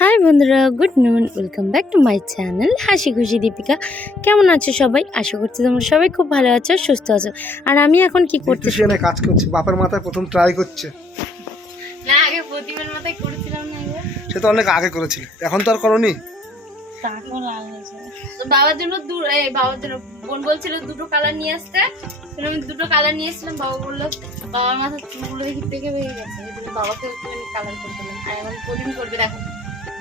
High বন্ধুরা, good নুন, welcome back to my channel হাসি খুশি দীপিকা। কেমন আছো সবাই? আশা করছি তোমরা সবাই খুব ভালো আছো, সুস্থ আছো। আর আমি এখন কি করতে সেখানে কাজ করছে, বাপের মাথায় প্রথম ট্রাই করছে। না, আগে প্রতিমার মাথায় করেছিলাম না, সে তো অনেক আগে করেছিল, এখন তো আর করনি। বাবার জন্য বাবার জন্য বোন বলছিল দুটো কালার নিয়ে আসতে, আমি দুটো কালার নিয়ে এসেছিলাম। বাবা বললো বাবার মাথার চুলগুলো দেখি পেকে হয়ে গেছে, বাবাকে কালার করে দিলাম। আর এখন প্রতিদিন করবে, দেখো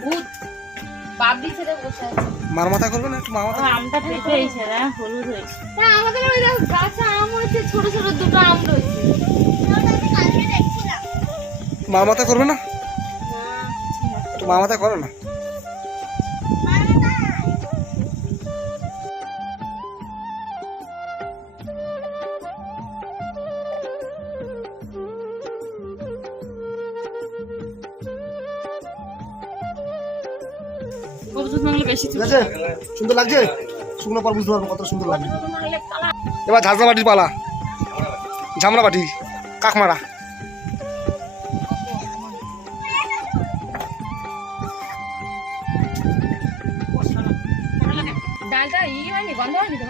ভূত বাবলি ছেড়ে বসে আছে। মার মাথা করবে না একটু? মা মাথা আমটা পেকে হয়েছে, হলুদ হয়েছে। হ্যাঁ, আমাদের ওই দেখো গাছে আম হয়েছে, ছোট ছোট দুটো আম রয়েছে। মা মাথা করবে না? তো মা মাথা করো না। ঠিক আছে, সুন্দর লাগছে। শুকনো পর বুঝতে পারবো কত সুন্দর লাগছে। এবার ঝাঁঝরা বাটির পালা, ঝামরা বাটি, কাকমারা। ডালটা হয়নি, গন্ধ হয়নি তো?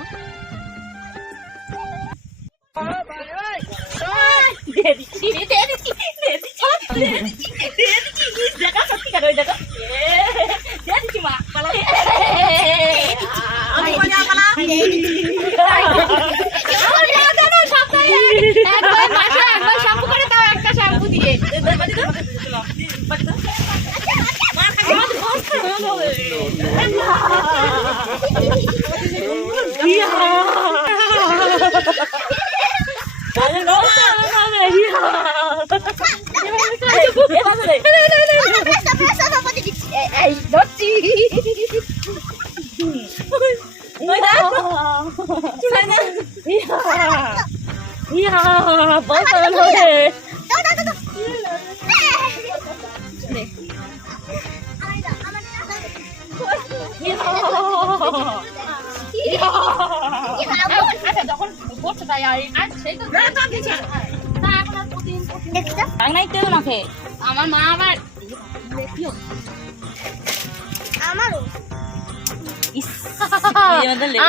আমার মা আবার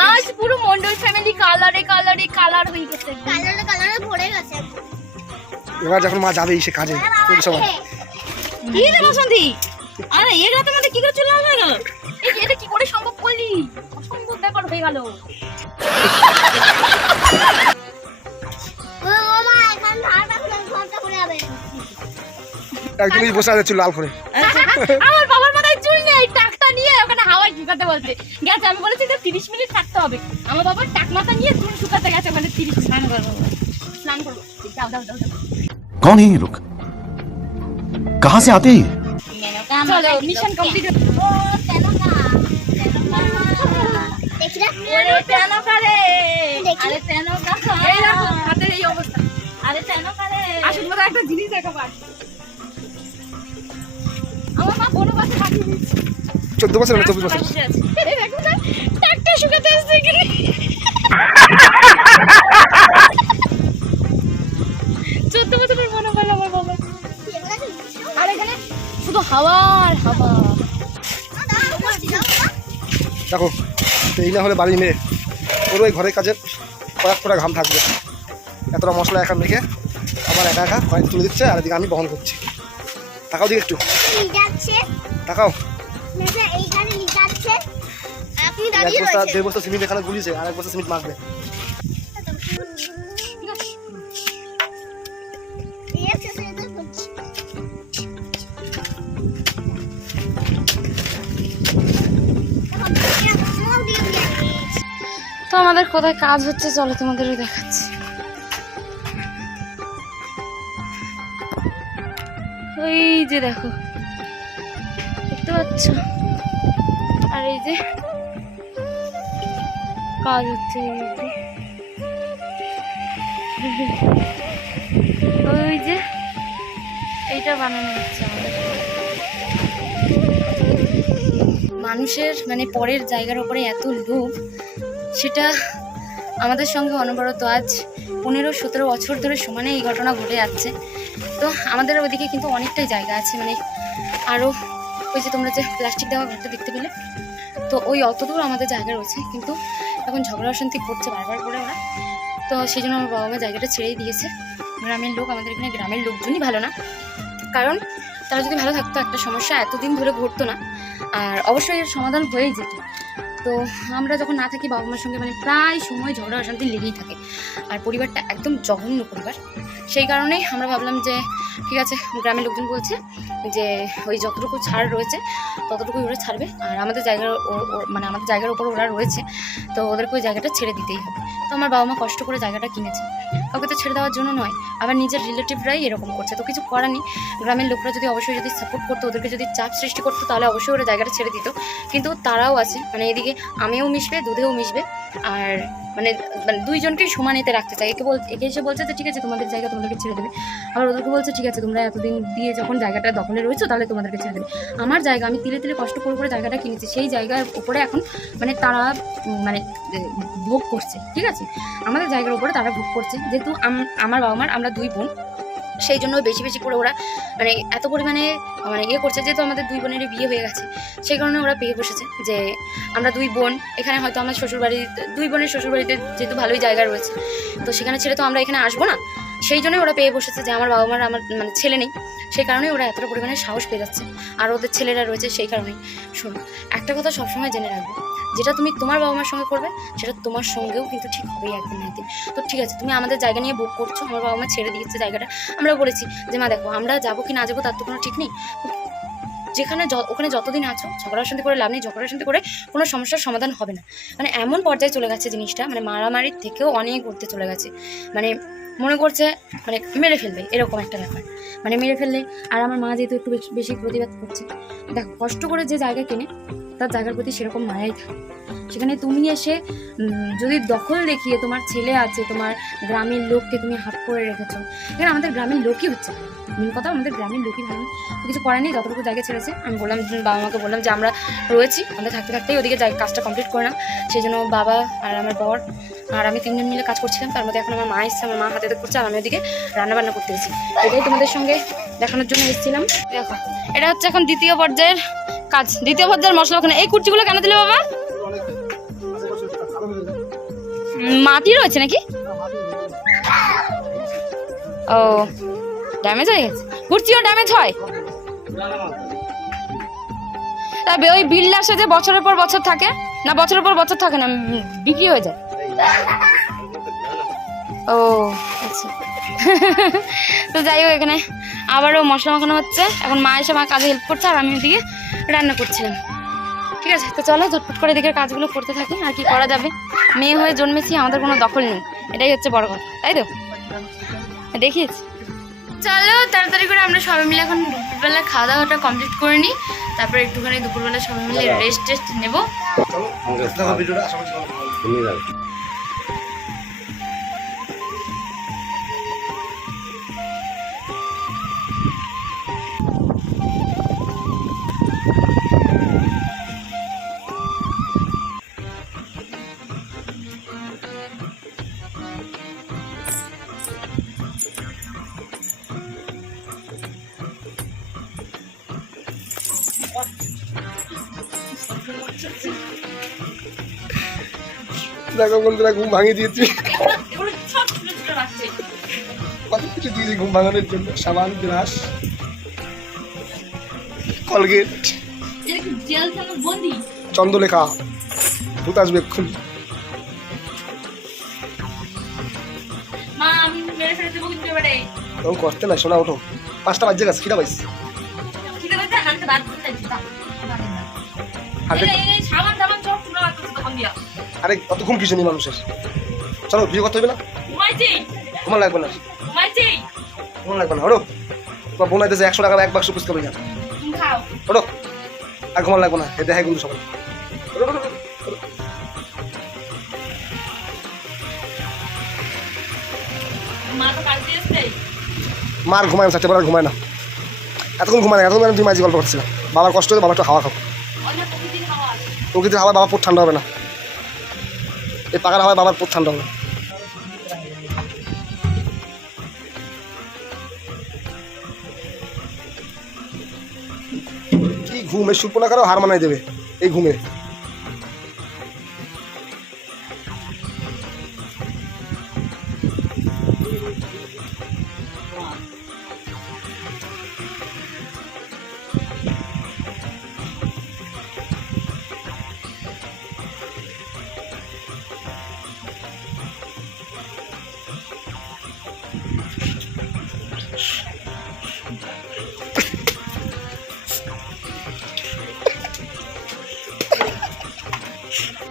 আজ পুরো মন্ডল ফ্যামিলি কালারে কালারে কালার হয়ে গেছে, কালারে কালারে ভরে গেছে। এবার যখন মা যাবে সে কাজে সময় কি রে বসন্তী, আরে এই রাতে মধ্যে কি করে চলে হয়ে গেল? এটা কি করে সম্ভব করলি? অসম্ভব ব্যাপার হয়ে গেল। একদিনই বসে আছে চুল লাল করে। আমার বাবার মাথায় চুল নেই, টাকটা নিয়ে ওখানে হাওয়ায় শুকাতে বলছে গেছে। আমি বলেছি যে 30 মিনিট থাকতে হবে। আমার বাবা টাক মাথা নিয়ে চুল শুকাতে গেছে, মানে 30 স্নান করবো, স্নান করবো। দাও দাও দাও। कौन है ये लोग? कहाँ से आते हैं? চলো মিশন কমপ্লিট। ও তেনকা দেখি না, ওরে তেনকা রে, আরে তেনকা, এই দেখো হাতের এই অবস্থা। আরে তেনকা রে, আসল কথা একটা জিনিস দেখাবো। আমার মা বড় বাসে পাঠিয়ে দিচ্ছে 14 বছর না 24 বছর। এই দেখো না, টাকটা শুকাতে আসছে কি 14 বছরের মনে হয় আমার বাবা। আর এখানে শুধু হাওয়া আর হাওয়া। দেখো এই না হলে বাড়ি মেয়ে, ওর ওই ঘরের কাজের কয়েক ফোঁটা ঘাম থাকবে। এতটা মশলা একা মেখে আবার একা একা কয়েক তুলে দিচ্ছে, আর এদিকে আমি বহন করছি। তাকাও দিকে একটু, তাকাও। এক বস্তা 1.5 বস্তা সিমেন্ট এখানে গুলিছে, আর 1 বস্তা সিমেন্ট মাখবে। তো আমাদের কোথায় কাজ হচ্ছে চলো তোমাদেরও দেখাচ্ছি। ওই যে দেখো, দেখতে পাচ্ছ? আর এই যে কাজ হচ্ছে, ওই যে এইটা বানানো হচ্ছে আমাদের। মানুষের মানে পরের জায়গার উপরে এত লোভ, সেটা আমাদের সঙ্গে অনবরত আজ 15-17 বছর ধরে সমানে এই ঘটনা ঘটে যাচ্ছে। তো আমাদের ওদিকে কিন্তু অনেকটাই জায়গা আছে, মানে আরও ওই যে তোমরা যে প্লাস্টিক দেওয়া ঘরটা দেখতে পেলে, তো ওই অতদূর আমাদের জায়গা রয়েছে, কিন্তু এখন ঝগড়া অশান্তি করছে বারবার করে ওরা। তো সেই জন্য আমার বাবা মা জায়গাটা ছেড়েই দিয়েছে। গ্রামের লোক, আমাদের এখানে গ্রামের লোকজনই ভালো না, কারণ তারা যদি ভালো থাকতো একটা সমস্যা এতদিন ধরে ঘটতো না, আর অবশ্যই এর সমাধান হয়েই যেত। তো আমরা যখন না থাকি বাবা মার সঙ্গে মানে প্রায় সময় ঝগড়া অশান্তি লেগেই থাকে, আর পরিবারটা একদম জঘন্য পরিবার। সেই কারণেই আমরা ভাবলাম যে ঠিক আছে, গ্রামের লোকজন বলছে যে ওই যতটুকু ছাড় রয়েছে ততটুকুই ওরা ছাড়বে, আর আমাদের জায়গার মানে আমাদের জায়গার উপর ওরা রয়েছে, তো ওদেরকে ওই জায়গাটা ছেড়ে দিতেই হবে। তো আমার বাবা মা কষ্ট করে জায়গাটা কিনেছে, কাউকে তো ছেড়ে দেওয়ার জন্য নয়, আবার নিজের রিলেটিভরাই এরকম করছে, তো কিছু করার নেই। গ্রামের লোকরা যদি অবশ্যই যদি সাপোর্ট করতো, ওদেরকে যদি চাপ সৃষ্টি করতো, তাহলে অবশ্যই ওরা জায়গাটা ছেড়ে দিত। কিন্তু তারাও আছে, মানে এদিকে আমিও মিশবে, দুধেও মিশবে, আর মানে দুইজনকেই সমান এতে রাখতে চাই। একে এসে বলছে যে ঠিক আছে তোমাদের জায়গা তোমাদেরকে ছেড়ে দেবে, আবার ওদেরকে বলছে ঠিক আছে তোমরা এতদিন দিয়ে যখন জায়গাটা দখলে রয়েছো তাহলে তোমাদেরকে ছেড়ে দেবে। আমার জায়গা, আমি তিলে তিলে কষ্ট করে জায়গাটা কিনেছি, সেই জায়গার উপরে এখন মানে তারা মানে ভোগ করছে। ঠিক আছে, আমাদের জায়গার উপরে তারা ভোগ করছে, যেহেতু আমার বাবা মার আমরা দুই বোন, সেই জন্য বেশি বেশি করে ওরা মানে এত পরিমাণে মানে ইয়ে করছে, যেহেতু আমাদের দুই বোনেরই বিয়ে হয়ে গেছে, সেই কারণে ওরা পেয়ে বসেছে যে আমরা দুই বোন এখানে, হয়তো আমার শ্বশুরবাড়ি, দুই বোনের শ্বশুরবাড়িতে যেহেতু ভালোই জায়গা রয়েছে, তো সেখানে ছেড়ে তো আমরা এখানে আসবো না, সেই জন্যই ওরা পেয়ে বসেছে যে আমার বাবা মার আমার মানে ছেলে নেই, সেই কারণেই ওরা এতটা পরিমাণে সাহস পেয়ে যাচ্ছে, আর ওদের ছেলেরা রয়েছে সেই কারণেই। শোনো, একটা কথা সবসময় জেনে রাখবে, যেটা তুমি তোমার বাবা মার সঙ্গে করবে সেটা তোমার সঙ্গেও কিন্তু ঠিক হবেই একদিন না একদিন। তো ঠিক আছে, তুমি আমাদের জায়গা নিয়ে বুক করছো, আমার বাবা মা ছেড়ে দিয়েছে জায়গাটা, আমরা বলেছি যে মা দেখো আমরা যাবো কি না যাবো তার তো কোনো ঠিক নেই, যেখানে ওখানে যতদিন আছো ঝগড়া অশান্তি করে লাভ নেই, ঝগড়া অশান্তি করে কোনো সমস্যার সমাধান হবে না। মানে এমন পর্যায়ে চলে গেছে জিনিসটা, মানে মারামারির থেকেও অনেক করতে চলে গেছে, মানে মনে করছে মানে মেরে ফেলবে এরকম একটা ব্যাপার, মানে মেরে ফেললে। আর আমার মা যেহেতু একটু বেশি প্রতিবাদ করছে, দেখো কষ্ট করে যে জায়গা কেনে তার জায়গার প্রতি সেরকম মায়াই থাকে, সেখানে তুমি এসে যদি দখল দেখিয়ে তোমার ছেলে আছে, তোমার গ্রামের লোককে তুমি হাত করে রেখেছো, এখানে আমাদের গ্রামের লোকই হচ্ছে মেন কথা, আমাদের গ্রামের লোকই ভালো, কিছু করার নেই, যতটুকু জায়গা ছেড়েছে। আমি বললাম বাবা মাকে বললাম যে আমরা রয়েছি, আমরা থাকতে থাকতেই ওদিকে কাজটা কমপ্লিট করে না, সেই জন্য বাবা আর আমার বর আর আমি তিনজন মিলে কাজ করছিলাম, তার মধ্যে এখন আমার মা এসছে, আমার মা হাতে করছে, আর আমি ওদিকে রান্নাবান্না করতে গেছি, এটাই তোমাদের সঙ্গে দেখানোর জন্য এসেছিলাম। দেখো এটা হচ্ছে এখন দ্বিতীয় পর্যায়ের কাজ, দ্বিতীয় পর্যায়ের মশলা। ওখানে এই কুর্চিগুলো কেন দিলে বাবা? মাটি রয়েছে নাকি? ও ড্যামেজ হয়ে গেছে, কুর্চিও ড্যামেজ হয়? তবে ওই বিল্ডার সাথে বছরের পর বছর থাকে না, বছরের পর বছর থাকে না, বিক্রি হয়ে যায়। ও আচ্ছা। তো যাই হোক, এখানে আবারও মশলা মাখানো হচ্ছে, এখন মা এসে মা কাজে হেল্প করছে, আর আমি ওদিকে রান্না করছিলাম। ঠিক আছে, তো চলো ঝটপট করে দিকের কাজগুলো করতে থাকি, আর কি করা যাবে, মেয়ে হয়ে জন্মেছি, আমাদের কোনো দখল নেই, এটাই হচ্ছে বড় কথা, তাই তো? দেখিয়েছি। চলো তাড়াতাড়ি করে আমরা সবাই মিলে এখন দুপুরবেলা খাওয়া দাওয়াটা কমপ্লিট করে নিই, তারপরে একটুখানি দুপুরবেলা সবাই মিলে রেস্ট নেবো। দেখো বন্ধুরা, ঘুম ভাঙিয়ে দিয়েছি, কত কিছু দিয়েছি ঘুম ভাঙানোর জন্য, সাবান, ব্রাশ, কলগেট, চন্দ্রলেখা, ভূত আসবে এক্ষুনি। করতে না শোনা, ওঠো, 5টা বাজে গেছে, খিদা পাইছি। আরে কত ঘুম কিছু নেই মানুষের, চলো ভিডিও করতে হবে না, ঘুমান লাগবে না, ঘুমান লাগবে না, ওরো তোমার বোন আইতেছে 100 টাকা 1 বাক্স পুস্তক লইয়া, ওরো আর ঘুমান লাগবে না, এ দেখাই কিন্তু সবাই। মার ঘুমায় না, 4টে বার ঘুমায় না, এতক্ষণ ঘুমায় না, এতক্ষণ তুমি মাঝি গল্প করছিলাম, বাবার কষ্ট হলে বাবা একটু হাওয়া খাও, প্রকৃতির হাওয়া বাবার পুরো ঠান্ডা হবে না, এই পাকার হাওয়ায় বাবার পুরো ঠান্ডা হবে। কি ঘুমের সুর্পণখারও হার মানায় দেবে এই ঘুমে।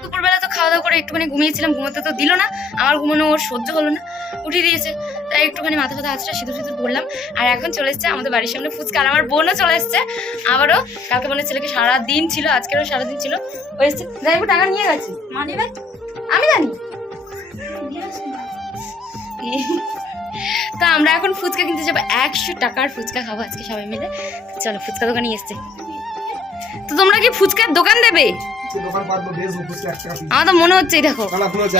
দুপুরবেলা তো খাওয়া দাওয়া করে একটুখানি ঘুমিয়েছিলাম, ঘুমোতে তো দিল না, আমার ঘুমানো ওর সহ্য হলো না, উঠিয়ে দিয়েছে। তাই একটুখানি মাথা ফাথা আছড়ে সিঁদুর সিঁদুর পড়লাম। আর এখন চলে এসছে আমাদের বাড়ির সামনে ফুচকা, আর আমার বোনও চলে এসছে আবারও। কালকে বোনের ছেলেকে সারাদিন ছিল, আজকেরও সারাদিন ছিল। ও এসছে, যাই হোক টাকা নিয়ে গেছি, মানে ভাই আমি জানি। তা আমরা এখন ফুচকা কিনতে যাবো, 100 টাকার ফুচকা খাবো আজকে সবাই মিলে। চলো ফুচকা দোকানে এসছে। তো তোমরা কি ফুচকার দোকান দেবে? দোকান পাতবো, বেচবো ফুচকা 1 টাকা পিস। আমার তো মনে হচ্ছে, এই দেখো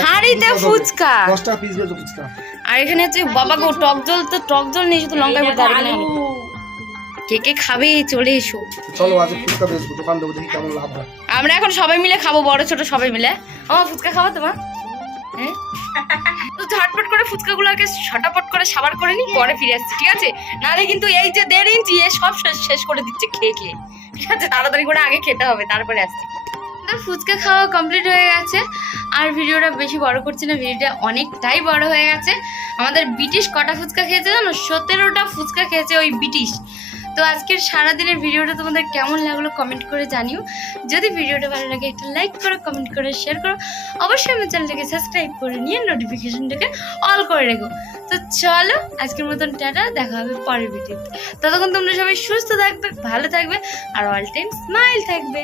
হাঁড়িতে ফুচকা 10 টাকা পিস বেচবো ফুচকা। আর এখানে হচ্ছে বাবা গো টক জল, তো টক জল নেই, শুধু লঙ্কা করে দাঁড়িয়ে কে কে খাবে চলে এসো। চলো আজ ফুচকা বেচবো, দোকান দেবো, দেখি কেমন লাভ হয়। আমরা এখন সবাই মিলে খাবো, বড় ছোট সবাই মিলে। আমার ফুচকা খাবো তোমার? হ্যাঁ তো ঝটপট করে ফুচকাগুলোকে ছটাপট করে সাবার করে নি, পরে ফিরে আসছি, ঠিক আছে? নাহলে কিন্তু এই যে 1.5 ইঞ্চি সব শেষ করে দিচ্ছে খেয়ে খেয়ে, ঠিক আছে? তাড়াতাড়ি করে আগে খেতে হবে, তারপরে আসছি। ফুচকা খাওয়া কমপ্লিট হয়ে গেছে, আর ভিডিওটা বেশি বড় করছি না, ভিডিওটা অনেকটাই বড় হয়ে গেছে। আমাদের ব্রিটিশ কটা ফুচকা খেয়েছে জানো? 17টা ফুচকা খেয়েছে ওই ব্রিটিশ। তো আজকের সারাদিনের ভিডিওটা তোমাদের কেমন লাগলো কমেন্ট করে জানিও। যদি ভিডিওটা ভালো লাগে একটা লাইক করো, কমেন্ট করে শেয়ার করো, অবশ্যই আমার চ্যানেলটাকে সাবস্ক্রাইব করে নিয়ে নোটিফিকেশনটাকে অল করে রেখো। তো চলো আজকের মতন টাটা, দেখা হবে পরের ভিডিওতে। ততক্ষণ তোমরা সবাই সুস্থ থাকবে, ভালো থাকবে, আর অল টাইম স্মাইল থাকবে।